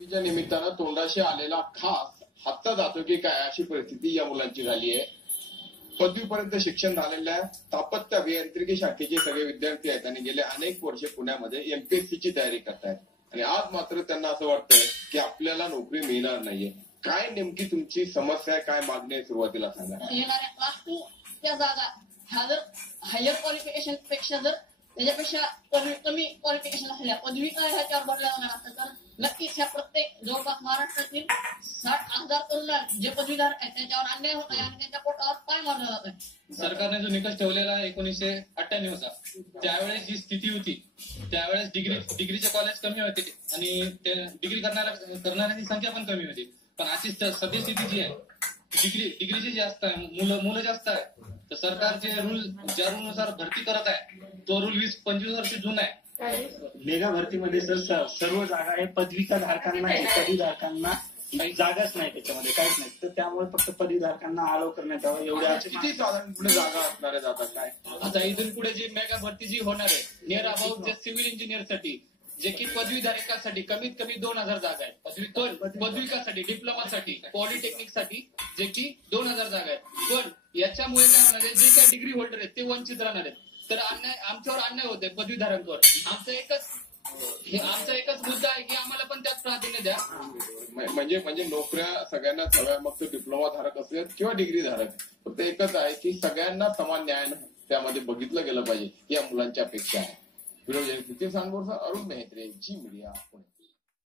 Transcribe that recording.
च्या निमित्तानं तोंडाशी आलेला खास हातचा जातो की काय अशी परिस्थिती या मुलांची झाली आहे. पदवीपर्यंत शिक्षण झालेल्या स्थापत्य अभियांत्रिकी शाखेचे सगळे विद्यार्थी आहेत आणि गेले अनेक वर्षे पुण्यामध्ये एमपीएससीची तयारी करतायत. आणि आज मात्र त्यांना असं वाटतंय की आपल्याला नोकरी मिळणार नाहीये. काय नेमकी तुमची समस्या आहे? काय मागणी आहे सुरुवातीला सांगा. येणाऱ्या क्लास टू त्या जागा. ह्या जर हायर क्वालिफिकेशनपेक्षा जर त्याच्यापेक्षा कमी कमी क्वालिफिकेशन असल्या पदवी काय ह्याच्यावर बदला जाणार असेल तर नक्कीच ह्या प्रत्येक महाराष्ट्रातील साठ आमदार कल्याण जे पदवीधर आहेत त्यांच्यावर अन्याय होत आहे आणि त्यांच्या पोटावर पाय मारला जात आहे सरकारने जो निकष ठेवलेला आहे एकोणीसशे अठ्ठ्याण्णवचा त्यावेळेस जी स्थिती होती त्यावेळेस डिग्री डिग्रीचे कॉलेज कमी होते आणि डिग्री करणाऱ्या करणाऱ्यांची संख्या पण कमी होती. पण अशी सद्यस्थिती जी आहे डिग्री डिग्रीची जास्त आहे मुलं मुलं जास्त आहे तर सरकार जे रूल ज्या रूल नुसार भरती करत आहे तो रूल वीस पंचवीस वर्ष जुना आहे. मेगा भरतीमध्ये सर सर्व जागा आहे. पदविका धारकांना पदवीधारकांना काही जागाच नाही त्याच्यामध्ये काहीच नाही. तर त्यामुळे फक्त पदवीधारकांना आलो करण्यात यावं. एवढ्या किती साधारणपणे जागा असणाऱ्या जातात काय? आता इथून पुढे जी मेगा भरती जी होणार आहे नियर अबाउट जे सिव्हिल इंजिनियरसाठी जे की पदवीधारकासाठी कमीत कमी दोन हजार जागा आहेत. पदवी पण पदविकासाठी डिप्लोमासाठी पॉलिटेक्निकसाठी जे की दोन हजार जागा आहेत. पण याच्यामुळे काय होणार आहे? जे काही डिग्री होल्डर आहेत ते वंचित राहणार आहेत. तर अन्याय आमच्यावर अन्याय होते पदवीधारकांवर आमचं एकच हे आमचा एकच मुद्दा आहे की आम्हाला पण त्यात प्राधान्य द्या. म्हणजे म्हणजे नोकऱ्या सगळ्यांनाच हव्या मग तो डिप्लोमा धारक असेल किंवा डिग्री धारक फक्त एकच आहे की सगळ्यांना समान न्याय त्यामध्ये बघितलं गेलं पाहिजे या मुलांची अपेक्षा आहे. व्हिडिओ नितीन सांगोरचा अरुण मेहत्रे जी मीडिया पुणे.